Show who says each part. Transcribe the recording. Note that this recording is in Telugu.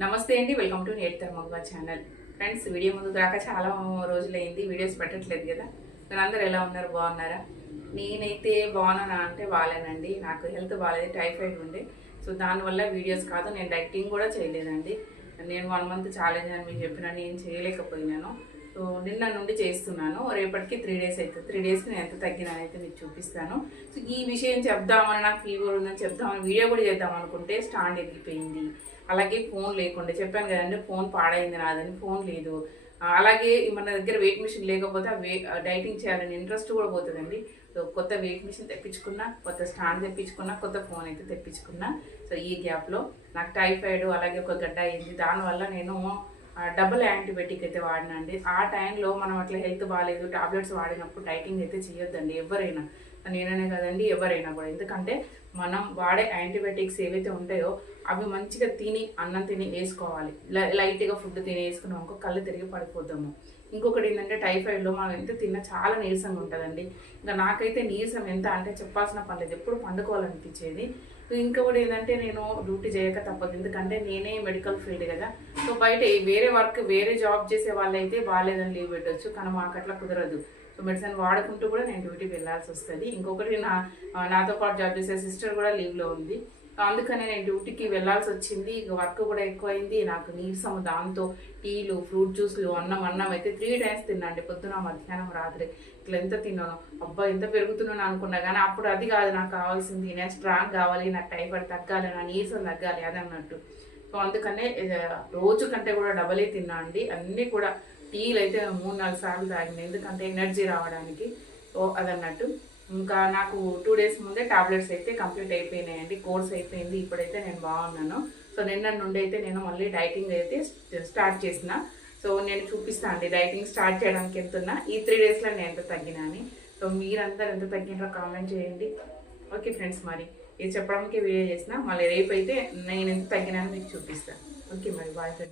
Speaker 1: నమస్తే అండి వెల్కమ్ టు నేట్ ధర్మవ్వ ఛానల్. ఫ్రెండ్స్ వీడియో ముందు దాకా చాలా రోజులైంది వీడియోస్ పెట్టట్లేదు కదా. మీరు అందరు ఎలా ఉన్నారు బాగున్నారా? నేనైతే బాగున్నానా అంటే బాగాలేనండి. నాకు హెల్త్ బాగాలేదు టైఫాయిడ్ ఉంది. సో దానివల్ల వీడియోస్ కాదు నేను డైటింగ్ కూడా చేయలేదండి. నేను వన్ మంత్ ఛాలెంజ్ అని మీకు చెప్పినా నేను చేయలేకపోయినాను. నిన్న నుండి చేస్తున్నాను. రేపటికి త్రీ డేస్ అవుతుంది త్రీ డేస్కి నేను ఎంత తగ్గినానైతే అయితే మీకు చూపిస్తాను. సో ఈ విషయం చెప్దామని నాకు ఫీవర్ ఉందని చెప్దామని వీడియో కూడా చేద్దాం అనుకుంటే స్టాండ్ ఎదిగిపోయింది అలాగే ఫోన్ లేకుండా చెప్పాను కదండి ఫోన్ పాడైంది నాదని ఫోన్ లేదు. అలాగే మన దగ్గర వెయిట్ మిషన్ లేకపోతే వే డైటింగ్ చేయాలని ఇంట్రెస్ట్ కూడా పోతుందండి. సో కొత్త వెయిట్ మిషన్ తెప్పించుకున్నా కొత్త స్టాండ్ తెప్పించుకున్నా కొత్త ఫోన్ అయితే తెప్పించుకున్నా. సో ఈ గ్యాప్లో నాకు టైఫాయిడ్ అలాగే ఒక గడ్డ అయింది. దానివల్ల నేను డబుల్ యాంటీబయాటిక్ అయితే వాడినండి. ఆ టైంలో మనం అట్లా హెల్త్ బాగాలేదు టాబ్లెట్స్ వాడినప్పుడు డైటింగ్ అయితే చేయొద్దండి ఎవరైనా. నేననే కదండి ఎవరైనా కూడా. ఎందుకంటే మనం వాడే యాంటీబయాటిక్స్ ఏవైతే ఉంటాయో అవి మంచిగా తిని అన్నం తిని వేసుకోవాలి. లైట్గా ఫుడ్ తిని వేసుకున్నాం అనుకో కళ్ళు తిరిగి పడిపోద్దాము ఇంకొకటి ఏంటంటే టైఫాయిడ్లో మనం ఎంత తిన్నా చాలా నీరసంగా ఉంటుందండి. ఇంకా నాకైతే నీరసం ఎంత అంటే చెప్పాల్సిన పని లేదు ఎప్పుడు పండుకోవాలనిపించేది. ఇంకొకటి ఏంటంటే నేను డ్యూటీ చేయక తప్పదు. ఎందుకంటే నేనే మెడికల్ ఫీల్డ్ కదా. సో బయట వేరే వర్క్ వేరే జాబ్ చేసే వాళ్ళైతే బాగాలేదని లీవ్ పెట్టొచ్చు. కానీ మాకు అట్లా కుదరదు. సో మెడిసిన్ వాడుకుంటూ కూడా నేను డ్యూటీకి వెళ్ళాల్సి వస్తుంది. ఇంకొకటి నా నాతో పాటు జాబ్ చేసే సిస్టర్ కూడా లీవ్లో ఉంది. అందుకనే నేను డ్యూటీకి వెళ్ళాల్సి వచ్చింది. ఇక వర్క్ కూడా ఎక్కువైంది. నాకు నీరసం దాంతో టీలు ఫ్రూట్ జ్యూస్లు అన్నం అన్నం అయితే త్రీ టైమ్స్ తిన్నాండి పొద్దున మధ్యాహ్నం రాత్రి. ఇట్లా ఎంత తిన్నాను. అబ్బా ఎంత పెరుగుతున్నాను అనుకున్నా కానీ అప్పుడు అది కాదు నాకు కావాల్సింది. నేను స్ట్రాంగ్ కావాలి నాకు టైఫాయిడ్ తగ్గాలి నా నీరసం తగ్గాలి అది అన్నట్టు సో అందుకనే రోజు కంటే కూడా డబలే తిన్నా అండి. అన్నీ కూడా టీలు అయితే మూడు నాలుగు సార్లు తాగింది ఎందుకంటే ఎనర్జీ రావడానికి. సో అదన్నట్టు. ఇంకా నాకు టూ డేస్ ముందే టాబ్లెట్స్ అయితే కంప్లీట్ అయిపోయినాయండి కోర్స్ అయిపోయింది ఇప్పుడైతే నేను బాగున్నాను. సో నిన్న నుండి అయితే నేను మళ్ళీ డైటింగ్ అయితే స్టార్ట్ చేసిన. సో నేను చూపిస్తాను అండి డైటింగ్ స్టార్ట్ చేయడానికి ఎంతున్నా ఈ త్రీ డేస్లో నేను ఎంత తగ్గినా అని. సో మీరందరూ ఎంత తగ్గినారో కామెంట్ చేయండి. ఓకే ఫ్రెండ్స్ మరి ఇది చెప్పడానికి వీడియో చేసిన మళ్ళీ రేపు అయితే నేను ఎంత తగ్గినానో మీకు చూపిస్తాను ఓకే మరి బాయ్ ఫ్రెండ్స్